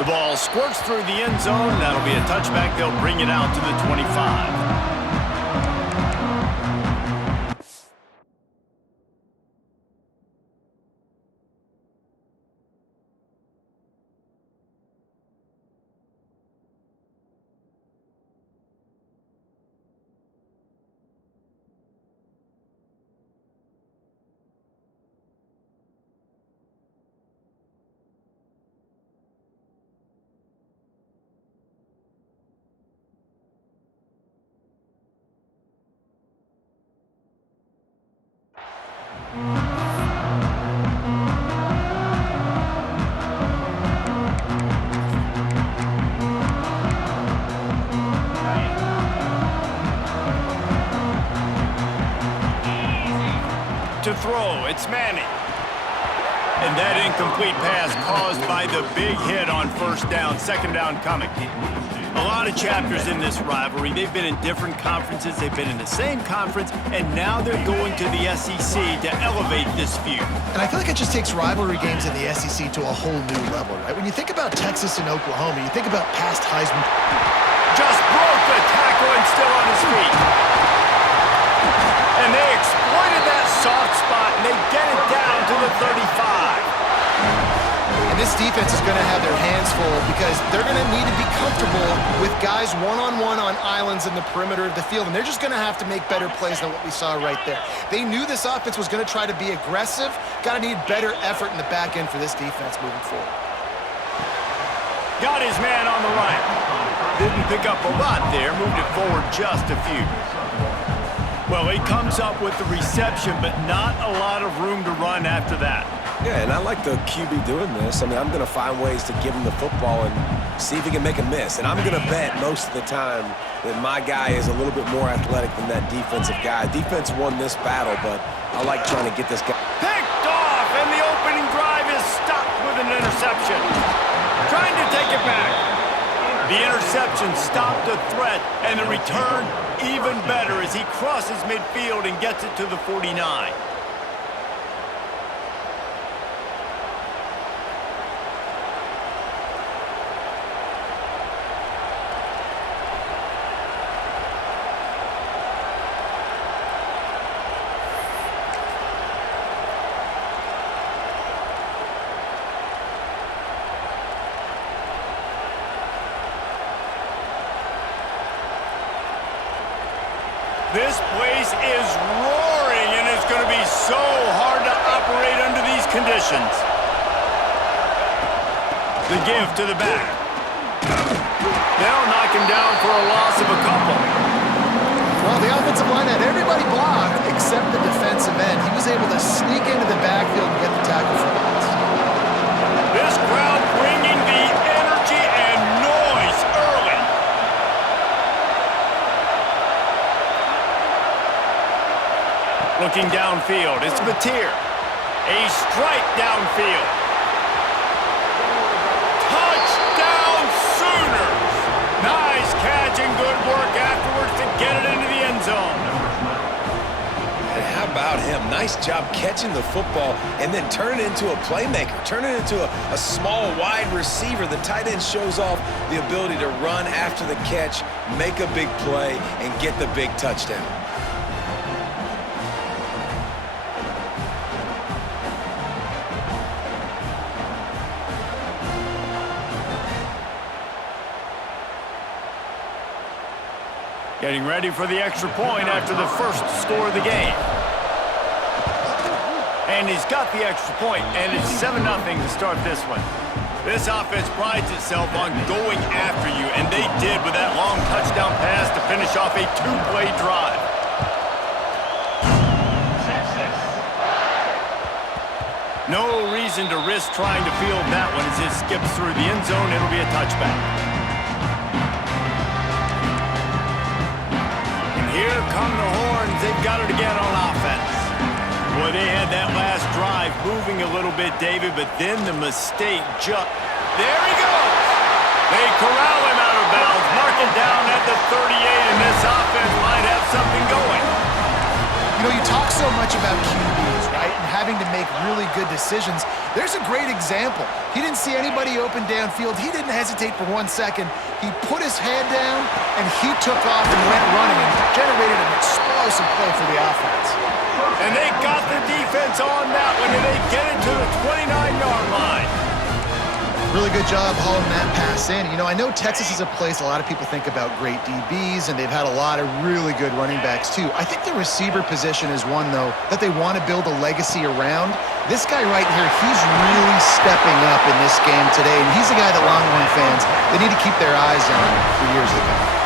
The ball squirts through the end zone. That'll be a touchback. They'll bring it out to the 25. To throw, it's Manning. And that incomplete pass caused by the big hit on first down, second down coming. A lot of chapters in this rivalry. They've been in different conferences, they've been in the same conference, and now they're going to the SEC to elevate this feud. And I feel like it just takes rivalry games in the SEC to a whole new level, right? When you think about Texas and Oklahoma, you think about past Heisman. Just broke the tackle and still on his feet. And they exploited that soft spot, and they get it down to the 35. And this defense is going to have their hands full because they're going to need to be comfortable with guys one-on-one on islands in the perimeter of the field, and they're just going to have to make better plays than what we saw right there. They knew this offense was going to try to be aggressive. Got to need better effort in the back end for this defense moving forward. Got his man on the right. Didn't pick up a lot there, moved it forward just a few. Well, he comes up with the reception, but not a lot of room to run after that. Yeah, and I like the QB doing this. I mean, I'm going to find ways to give him the football and see if he can make a miss. And I'm going to bet most of the time that my guy is a little bit more athletic than that defensive guy. Defense won this battle, but I like trying to get this guy. Picked off, and the opening drive is stopped with an interception. Trying to take it back. The interception stopped a threat, and the return even better as he crosses midfield and gets it to the 49. This place is roaring, and it's going to be so hard to operate under these conditions. The give to the back. They'll knock him down for a loss of a couple. Well, the offensive line had everybody blocked except the defensive end. He was able to sneak into the backfield and get the tackle for loss. This crowd bringing the energy and noise early. Looking downfield, it's Mateer. A strike downfield. Touchdown Sooners! Nice catch and good work afterwards to get it into the end zone. And how about him? Nice job catching the football and then turn it into a playmaker. Turn it into a small, wide receiver. The tight end shows off the ability to run after the catch, make a big play, and get the big touchdown. Getting ready for the extra point after the first score of the game. And he's got the extra point, and it's 7-0 to start this one. This offense prides itself on going after you, and they did with that long touchdown pass to finish off a two-play drive. No reason to risk trying to field that one as it skips through the end zone. It'll be a touchback. Here come the horns. They've got it again on offense. Boy, they had that last drive moving a little bit, David, but then the mistake just... There he goes! They corral him out of bounds, mark it down at the 38, and this offense might have something going. You know, you talk so much about QBs, right, and having to make really good decisions. There's a great example. He didn't see anybody open downfield. He didn't hesitate for 1 second. He put his head down, and he took off and went running and generated an explosive play for the offense. And they got the defense on that one, and they get it to the 29-yard line. Really good job hauling that pass in. You know, I know Texas is a place a lot of people think about great DBs, and they've had a lot of really good running backs, too. I think the receiver position is one, though, that they want to build a legacy around. This guy right here, he's really stepping up in this game today, and he's the guy that Longhorn fans, they need to keep their eyes on for years to come.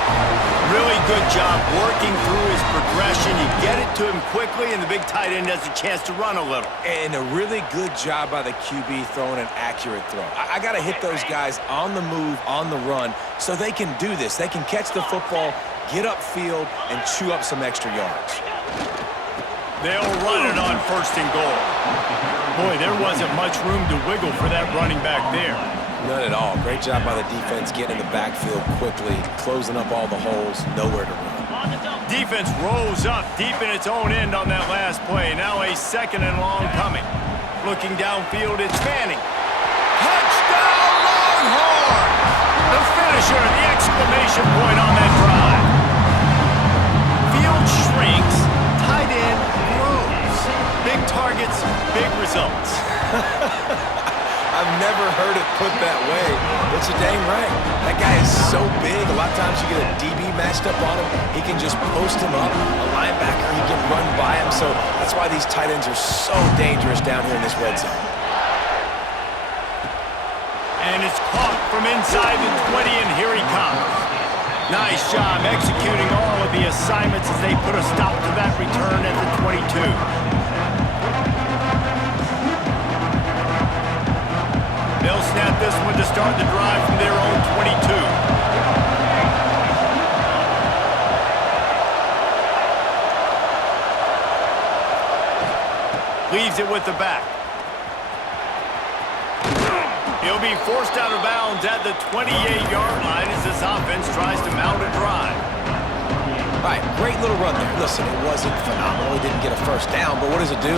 Really good job working through his progression. You get it to him quickly, and the big tight end has a chance to run a little. And a really good job by the QB throwing an accurate throw. I got to hit those guys on the move, on the run, so they can do this. They can catch the football, get upfield, and chew up some extra yards. They'll run it on 1st and goal. Boy, there wasn't much room to wiggle for that running back there. None at all. Great job by the defense getting in the backfield quickly, closing up all the holes, nowhere to run. Defense rolls up deep in its own end on that last play. Now a 2nd and long coming. Looking downfield, it's Manning. Touchdown, Longhorn! The finisher, the exclamation point on that drive. Field shrinks, tight end grows. Big targets, big results. I've never heard it put that way, but you're dang right. That guy is so big. A lot of times you get a DB matched up on him. He can just post him up. A linebacker, he can run by him. So that's why these tight ends are so dangerous down here in this red zone. And it's caught from inside the 20, and here he comes. Nice job executing all of the assignments as they put a stop to that return at the 22. They'll snap this one to start the drive from their own 22. Leaves it with the back. He'll be forced out of bounds at the 28-yard line as this offense tries to mount a drive. All right, great little run there. Listen, it wasn't phenomenal. He didn't get a first down, but what does it do?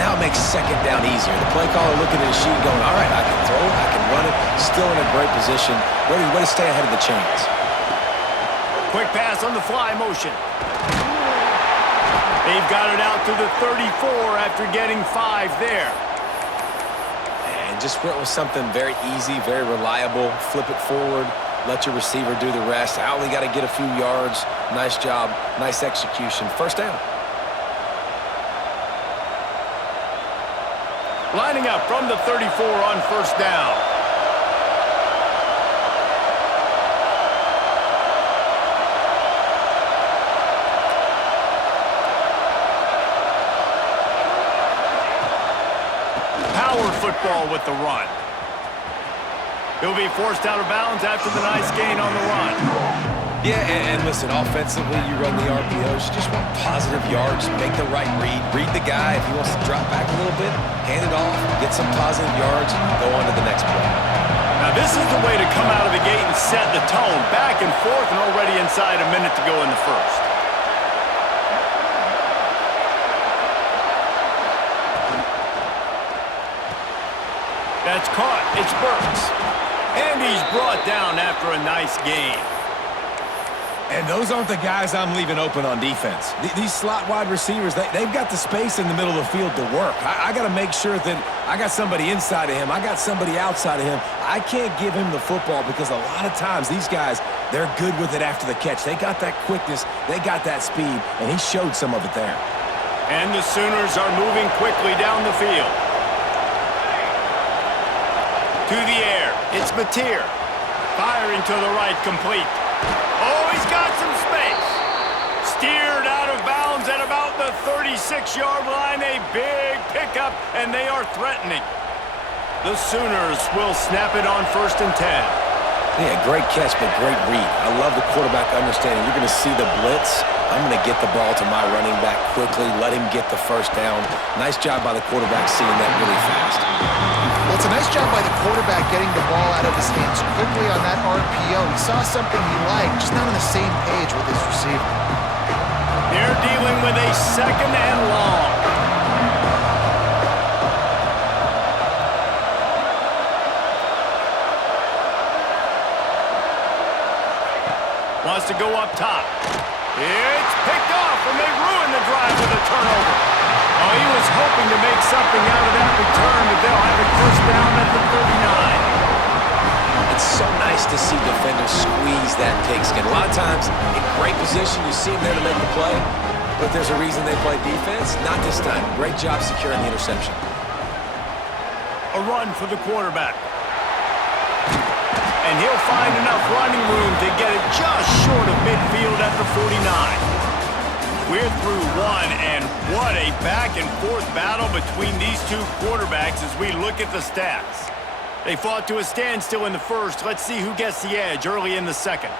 Now it makes 2nd down easier. The play caller looking at his sheet going, all right, I can throw it, I can run it. Still in a great position. Way to stay ahead of the chains. Quick pass on the fly motion. They've got it out to the 34 after getting 5 there. And just went with something very easy, very reliable. Flip it forward. Let your receiver do the rest. I only got to get a few yards. Nice job. Nice execution. First down. Lining up from the 34 on 1st down. Power football with the run. He'll be forced out of bounds after the nice gain on the run. Yeah, and listen, offensively, you run the RPOs. You just want positive yards. Make the right read. Read the guy. If he wants to drop back a little bit, hand it off, get some positive yards, go on to the next play. Now, this is the way to come out of the gate and set the tone. Back and forth and already inside a minute to go in the first. That's caught. It's Burks. And he's brought down after a nice gain. And those aren't the guys I'm leaving open on defense. These slot wide receivers, they've got the space in the middle of the field to work. I got to make sure that I got somebody inside of him. I got somebody outside of him. I can't give him the football because a lot of times these guys, they're good with it after the catch. They got that quickness. They got that speed, and he showed some of it there. And the Sooners are moving quickly down the field. To the air, it's Mateer. Firing to the right, complete. Oh, he's got some space. Steered out of bounds at about the 36-yard line. A big pickup, and they are threatening. The Sooners will snap it on 1st and 10. Yeah, great catch, but great read. I love the quarterback understanding. You're going to see the blitz. I'm going to get the ball to my running back quickly, let him get the first down. Nice job by the quarterback seeing that really fast. Well, it's a nice job by the quarterback getting the ball out of his hands quickly on that RPO. He saw something he liked, just not on the same page with his receiver. They're dealing with a 2nd and long. Wants to go up top. It's picked off, and they ruin the drive with a turnover. Oh, he was hoping to make something out of that return, but they'll have it first down at the 39. It's so nice to see defenders squeeze that pigskin. A lot of times, in great position, you see them there to make the play, but there's a reason they play defense. Not this time. Great job securing the interception. A run for the quarterback. And he'll find enough running room to get it just short of midfield at the 49. We're through one, and what a back-and-forth battle between these two quarterbacks as we look at the stats. They fought to a standstill in the first. Let's see who gets the edge early in the second.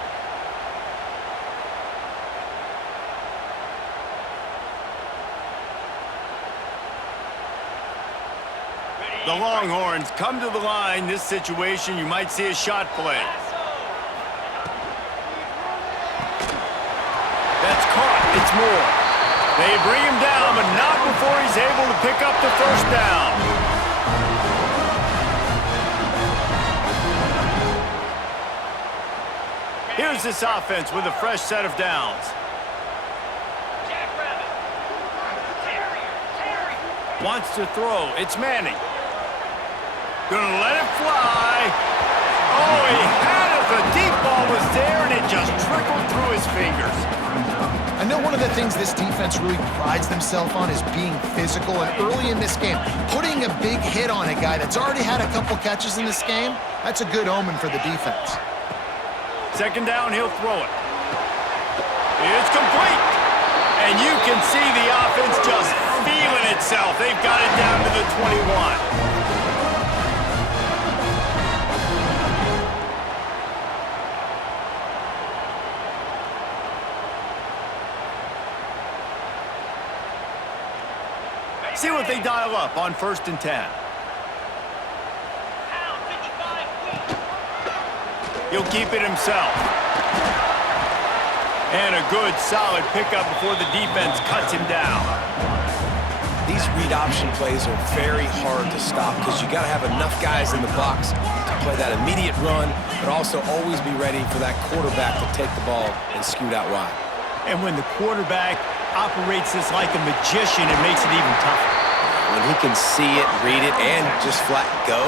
The Longhorns come to the line. This situation, you might see a shot play. That's caught. It's Moore. They bring him down, but not before he's able to pick up the first down. Here's this offense with a fresh set of downs. Wants to throw. It's Manning. Gonna let it fly. Oh, he had it. The deep ball was there, and it just trickled through his fingers. I know one of the things this defense really prides themselves on is being physical, and early in this game, putting a big hit on a guy that's already had a couple catches in this game, that's a good omen for the defense. Second down, he'll throw it. It's complete. And you can see the offense just feeling itself. They've got it down to the 21. See what they dial up on 1st and 10. He'll keep it himself. And a good, solid pickup before the defense cuts him down. These read option plays are very hard to stop because you got to have enough guys in the box to play that immediate run, but also always be ready for that quarterback to take the ball and scoot out wide. And when the quarterback operates this like a magician, it makes it even tougher. When he can see it, read it, and just flat go,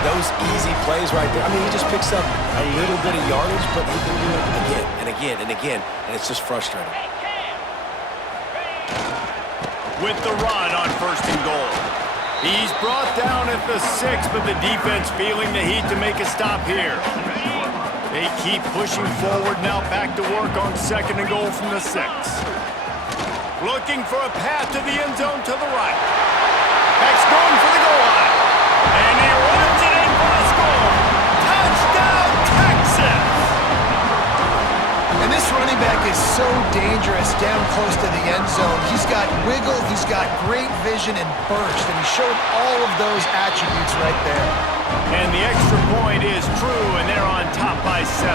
those easy plays right there. I mean, he just picks up a little bit of yardage, but he can do it again and again and again, and it's just frustrating. With the run on 1st and goal. He's brought down at the 6, but the defense feeling the heat to make a stop here. They keep pushing forward, now back to work on 2nd and goal from the 6. Looking for a path to the end zone to the right. Beck's going for the goal line. And he runs it in for a score. Touchdown, Texas! And this running back is so dangerous down close to the end zone. He's got wiggle, he's got great vision and burst, and he showed all of those attributes right there. And the extra point is true, and they're on top by 7.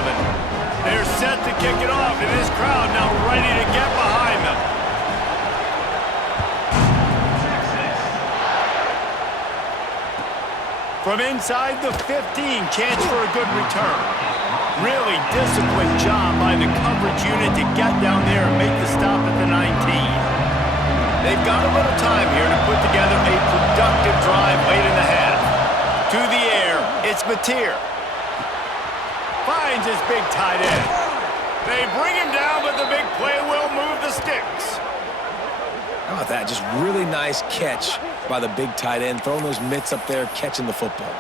They're set to kick it off, and this crowd now ready to get behind them. From inside the 15, chance for a good return. Really disciplined job by the coverage unit to get down there and make the stop at the 19. They've got a little time here to put together a productive drive late in the half. To the air, it's Mateer. Finds his big tight end. They bring him down, but the big play will move the sticks. How about that? Just really nice catch by the big tight end, throwing those mitts up there, catching the football.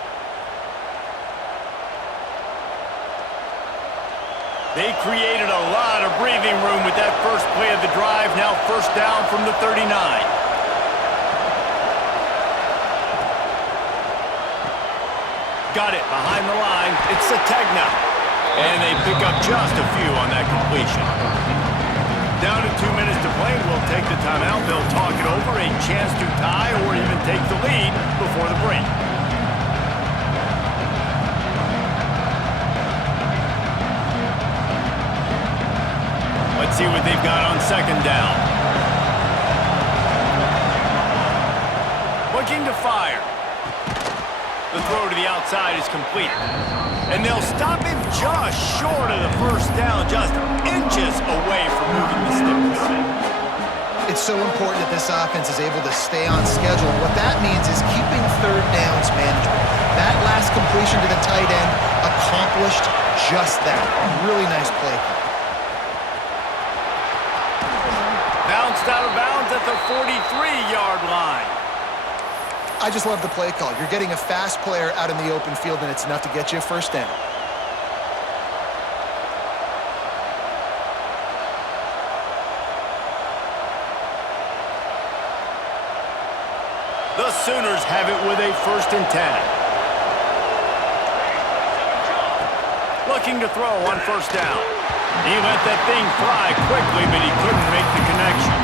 They created a lot of breathing room with that first play of the drive. Now 1st down from the 39. Got it behind the line. It's Sategna. And they pick up just a few on that completion. Down to 2 minutes to play. We'll take the timeout. They'll talk it over. A chance to tie or even take the lead before the break. Let's see what they've got on 2nd down. Looking to fire. The throw to the outside is complete. And they'll stop him just short of the first down, just inches away from moving the sticks. It's so important that this offense is able to stay on schedule. What that means is keeping third downs manageable. That last completion to the tight end accomplished just that. Really nice play. Bounced out of bounds at the 43-yard line. I just love the play call. You're getting a fast player out in the open field, and it's enough to get you a first down. The Sooners have it with a 1st and 10. Looking to throw on 1st down. He let that thing fly quickly, but he couldn't make the connection.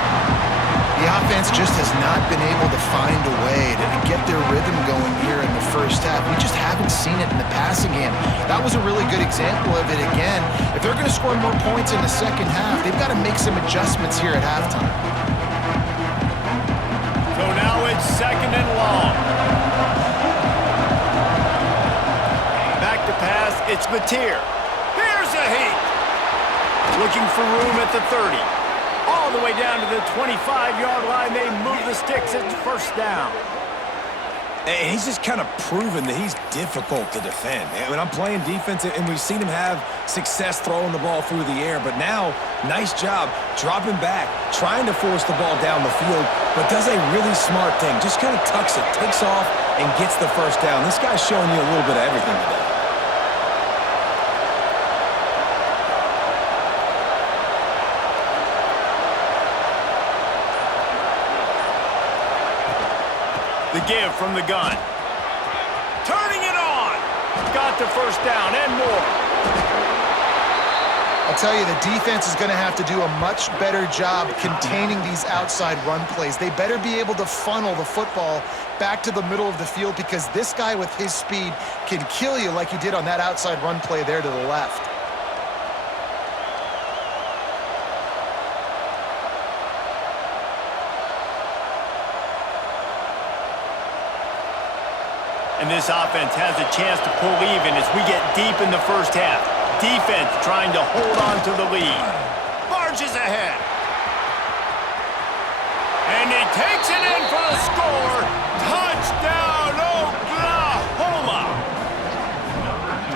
The offense just has not been able to find a way to get their rhythm going here in the first half. We just haven't seen it in the passing game. That was a really good example of it again. If they're going to score more points in the second half, they've got to make some adjustments here at halftime. So now it's 2nd and long. Back to pass, it's Mateer. Here's a heat. Looking for room at the 30. All the way down to the 25-yard line. They move the sticks. It's 1st down. And he's just kind of proven that he's difficult to defend. I mean, I'm playing defense, and we've seen him have success throwing the ball through the air. But now, nice job dropping back, trying to force the ball down the field, but does a really smart thing. Just kind of tucks it, takes off, and gets the 1st down. This guy's showing you a little bit of everything today. The give from the gun. Turning it on. Got the 1st down and more. I'll tell you, the defense is going to have to do a much better job containing these outside run plays. They better be able to funnel the football back to the middle of the field, because this guy with his speed can kill you like he did on that outside run play there to the left. And this offense has a chance to pull even as we get deep in the first half. Defense trying to hold on to the lead. Barges ahead. And he takes it in for the score. Touchdown, Oklahoma!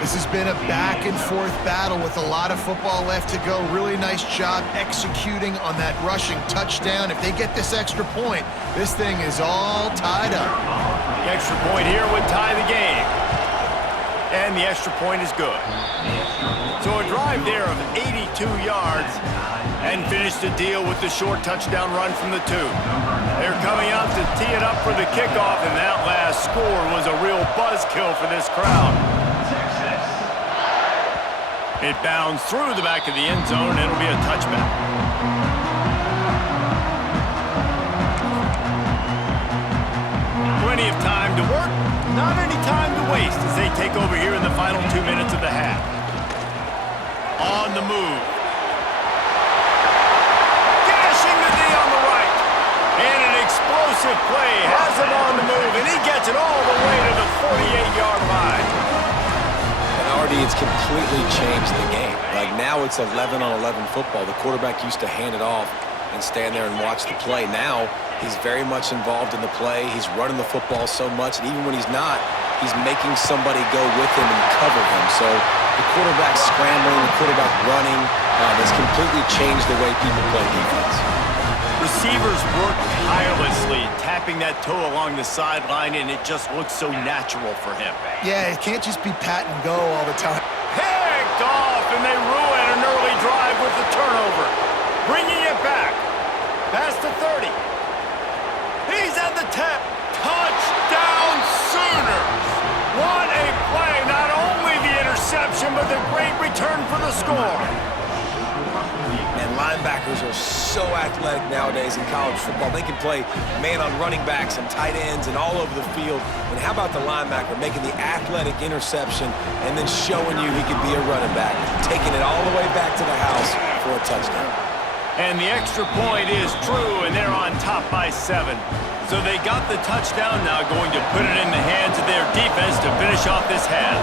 This has been a back-and-forth battle with a lot of football left to go. Really nice job executing on that rushing touchdown. If they get this extra point, this thing is all tied up. The extra point here would tie the game. And the extra point is good. So a drive there of 82 yards and finish the deal with the short touchdown run from the 2. They're coming out to tee it up for the kickoff, and that last score was a real buzzkill for this crowd. It bounds through the back of the end zone, and it'll be a touchback. Plenty of time to work, not any time to waste as they take over here in the final 2 minutes of the half. On the move. Gashing the D on the right. And an explosive play has him on the move, and he gets it all the way to the 48-yard line. And already it's completely changed the game. Like now it's 11-on-11 football. The quarterback used to hand it off and stand there and watch the play. Now he's very much involved in the play. He's running the football so much, and even when he's not, he's making somebody go with him and cover him. So the quarterback scrambling, the quarterback running has completely changed the way people play defense. Receivers work tirelessly, tapping that toe along the sideline, and it just looks so natural for him. Yeah, it can't just be pat and go all the time. Picked off, and they ruin an early drive with the turnover. Bringing it back. Past the 30. He's at the 10. Touchdown Sooners. What a play. Not only the interception, but the great return for the score. And linebackers are so athletic nowadays in college football. They can play man on running backs and tight ends and all over the field. And how about the linebacker making the athletic interception and then showing you he could be a running back, taking it all the way back to the house for a touchdown. And the extra point is true, and they're on top by 7. So they got the touchdown, now going to put it in the hands of their defense to finish off this half.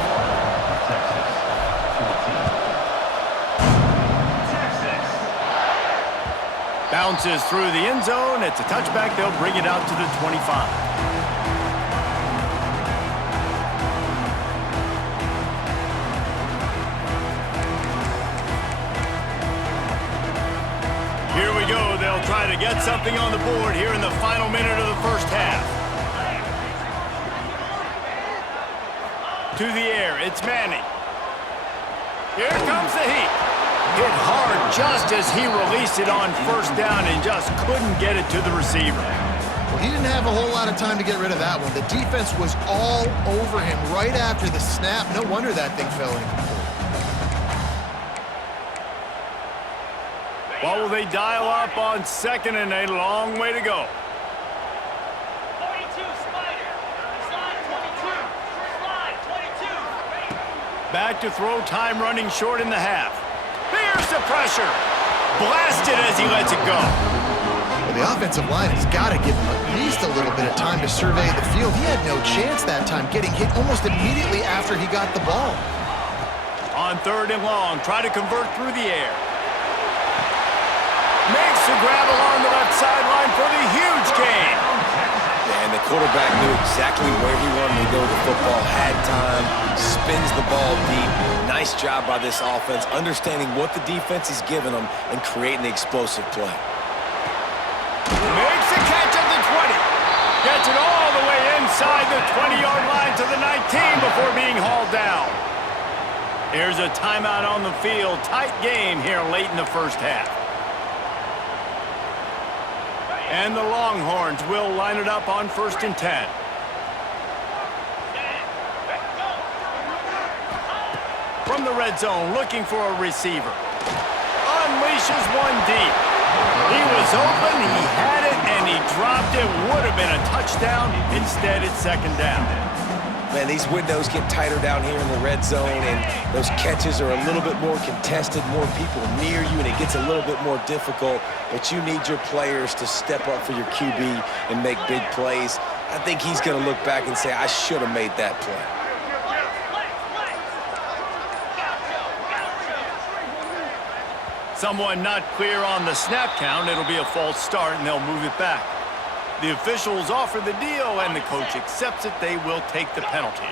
Bounces through the end zone. It's a touchback. They'll bring it out to the 25. Here we go. They'll try to get something on the board here in the final minute of the first half. To the air. It's Manning. Here comes the heat. Hit hard just as he released it on first down and just couldn't get it to the receiver. Well, he didn't have a whole lot of time to get rid of that one. The defense was all over him right after the snap. No wonder that thing fell incomplete. What will they dial up on second and a long way to go? 42, Spider. Slide 22. Slide 22. Back to throw, time running short in the half. Here's the pressure. Blasted as he lets it go. Well, the offensive line has got to give him at least a little bit of time to survey the field. He had no chance that time, getting hit almost immediately after he got the ball. On third and long, try to convert through the air. Makes the grab along the left sideline for the huge gain. Yeah, and the quarterback knew exactly where he wanted to go with the football, had time, spins the ball deep. Nice job by this offense, understanding what the defense is giving them and creating the explosive play. Makes the catch at the 20. Gets it all the way inside the 20-yard line to the 19 before being hauled down. Here's a timeout on the field. Tight game here late in the first half. And the Longhorns will line it up on 1st and 10. From the red zone, looking for a receiver. Unleashes one deep. He was open, he had it, and he dropped it. Would have been a touchdown. Instead, it's second down. Man, these windows get tighter down here in the red zone, and those catches are a little bit more contested, more people near you, and it gets a little bit more difficult. But you need your players to step up for your QB and make big plays. I think he's going to look back and say, I should have made that play. Someone not clear on the snap count. It'll be a false start, and they'll move it back. The officials offer the deal, and the coach accepts it. They will take the penalty.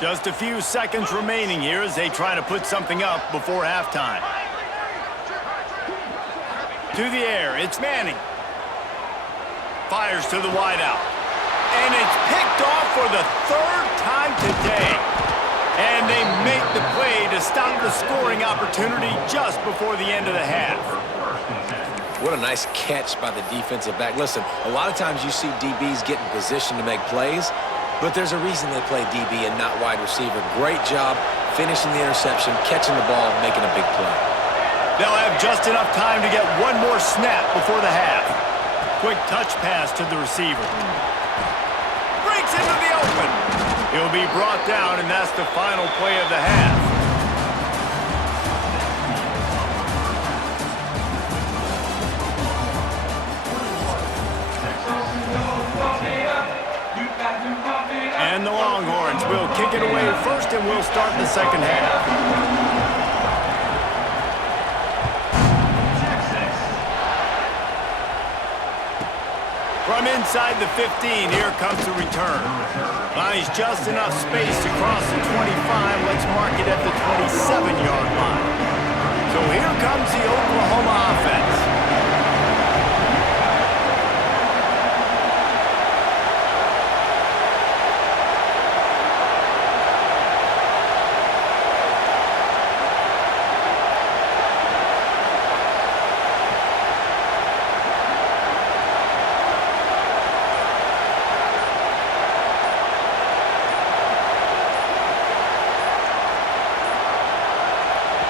Just a few seconds remaining here as they try to put something up before halftime. To the air, it's Manning. Fires to the wideout. And it's picked off for the third time today. And they make the play to stop the scoring opportunity just before the end of the half. What a nice catch by the defensive back. Listen, a lot of times you see DBs get in position to make plays, but there's a reason they play DB and not wide receiver. Great job finishing the interception, catching the ball, making a big play. They'll have just enough time to get one more snap before the half. Quick touch pass to the receiver. Breaks into the open. He'll be brought down, and that's the final play of the half. And the Longhorns will kick it away first, and we'll start the second half. From inside the 15, here comes the return. Finds just enough space to cross the 25. Let's mark it at the 27-yard line. So here comes the Oklahoma offense.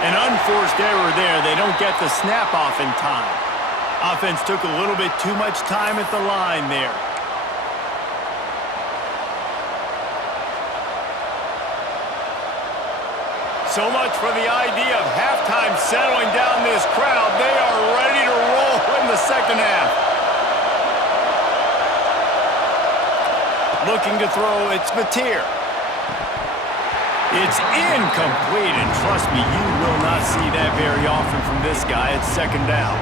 An unforced error there. They don't get the snap off in time. Offense took a little bit too much time at the line there. So much for the idea of halftime settling down this crowd. They are ready to roll in the second half. Looking to throw, it's Mateer. It's incomplete, and trust me, you will not see that very often from this guy. It's second down.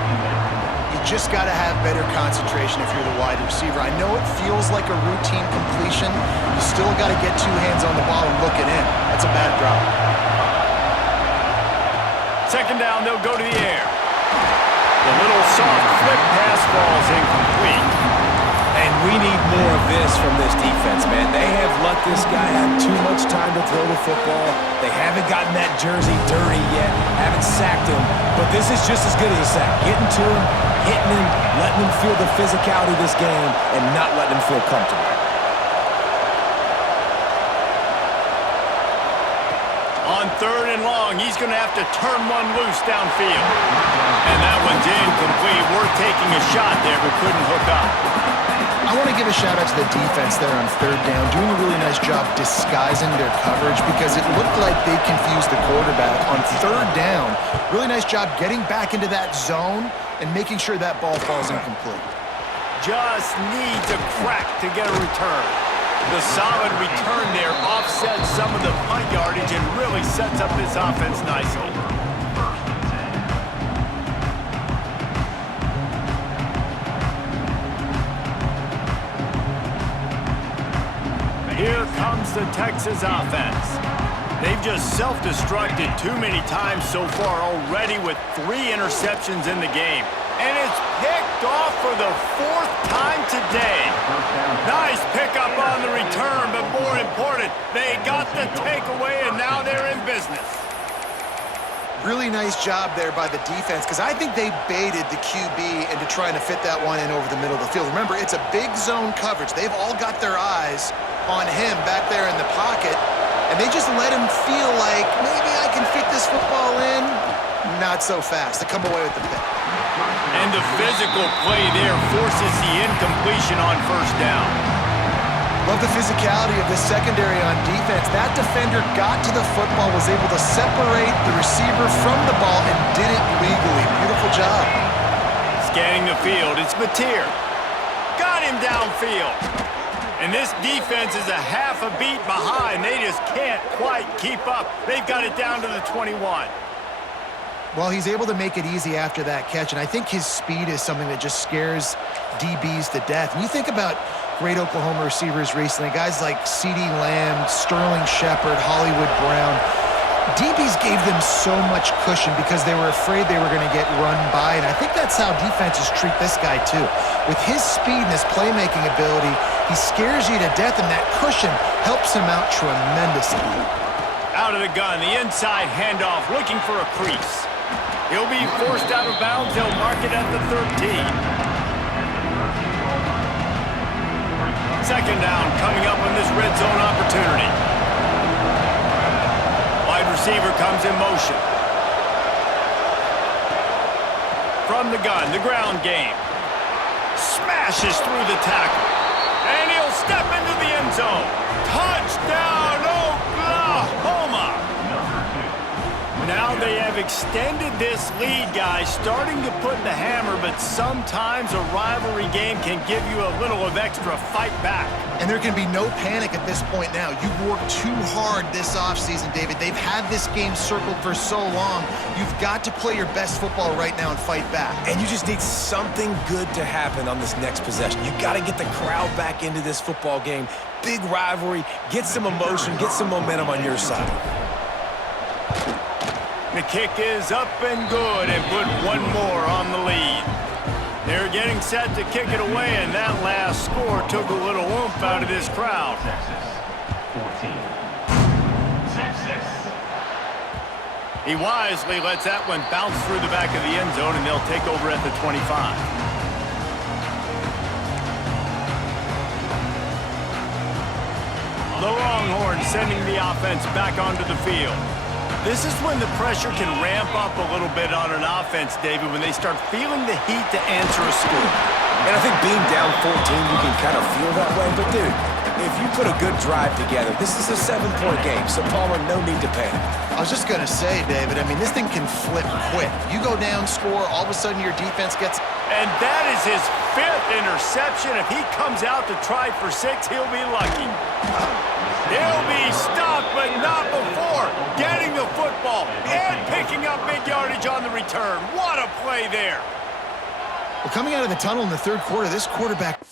You just got to have better concentration if you're the wide receiver. I know it feels like a routine completion. You still got to get two hands on the ball and look it in. That's a bad drop. Second down, they'll go to the air. The little soft flip pass falls incomplete. And we need more of this from this defense, man. They have let this guy have too much time to throw the football. They haven't gotten that jersey dirty yet, haven't sacked him. But this is just as good as a sack. Getting to him, hitting him, letting him feel the physicality of this game, and not letting him feel comfortable. On third and long, he's going to have to turn one loose downfield. And that one's incomplete. We're taking a shot there, but couldn't hook up. I want to give a shout-out to the defense there on third down, doing a really nice job disguising their coverage because it looked like they confused the quarterback. On third down, really nice job getting back into that zone and making sure that ball falls incomplete. Just needs a crack to get a return. The solid return there offsets some of the punt yardage and really sets up this offense nicely. Here comes the Texas offense. They've just self-destructed too many times so far already with 3 interceptions in the game. And it's picked off for the 4th time today. Nice pickup on the return, but more important, they got the takeaway and now they're in business. Really nice job there by the defense because I think they baited the QB into trying to fit that one in over the middle of the field. Remember, it's a big zone coverage. They've all got their eyes on him back there in the pocket, and they just let him feel like maybe I can fit this football in. Not so fast. They come away with the pick. And the physical play there forces the incompletion on first down. Love the physicality of the secondary on defense. That defender got to the football, was able to separate the receiver from the ball, and did it legally. Beautiful job. Scanning the field, it's Mateer. Got him downfield. And this defense is a half a beat behind. They just can't quite keep up. They've got it down to the 21. Well, he's able to make it easy after that catch, and I think his speed is something that just scares DBs to death. And you think about great Oklahoma receivers recently, guys like CeeDee Lamb, Sterling Shepard, Hollywood Brown. DBs gave them so much cushion because they were afraid they were going to get run by, and I think that's how defenses treat this guy too. With his speed and his playmaking ability, he scares you to death, and that cushion helps him out tremendously. Out of the gun, the inside handoff, looking for a crease. He'll be forced out of bounds. They'll mark it at the 13. Second down coming up on this red zone opportunity. Wide receiver comes in motion. From the gun, the ground game. Smashes through the tackle. And he'll step into the end zone. Touchdown, Oklahoma! Now they have extended this lead, guys, starting to put the hammer, but sometimes a rivalry game can give you a little of extra fight back. And there can be no panic at this point now. You've worked too hard this offseason, David. They've had this game circled for so long. You've got to play your best football right now and fight back. And you just need something good to happen on this next possession. You got to get the crowd back into this football game. Big rivalry, get some emotion, get some momentum on your side. The kick is up and good, and put one more on the lead. They're getting set to kick it away, and that last score took a little oomph out of this crowd. 14. He wisely lets that one bounce through the back of the end zone, and they'll take over at the 25. The Longhorns sending the offense back onto the field. This is when the pressure can ramp up a little bit on an offense, David, when they start feeling the heat to answer a score. And I think being down 14, you can kind of feel that way. But, dude, If you put a good drive together, this is a 7-point game, so Palmer, no need to panic. I was just going to say, David, I mean, this thing can flip quick. You go down, score, all of a sudden your defense gets... And that is his 5th interception. If he comes out to try for 6, he'll be lucky. He'll be stopped, but not before getting the football and picking up big yardage on the return. What a play there. Well, coming out of the tunnel in the third quarter, this quarterback...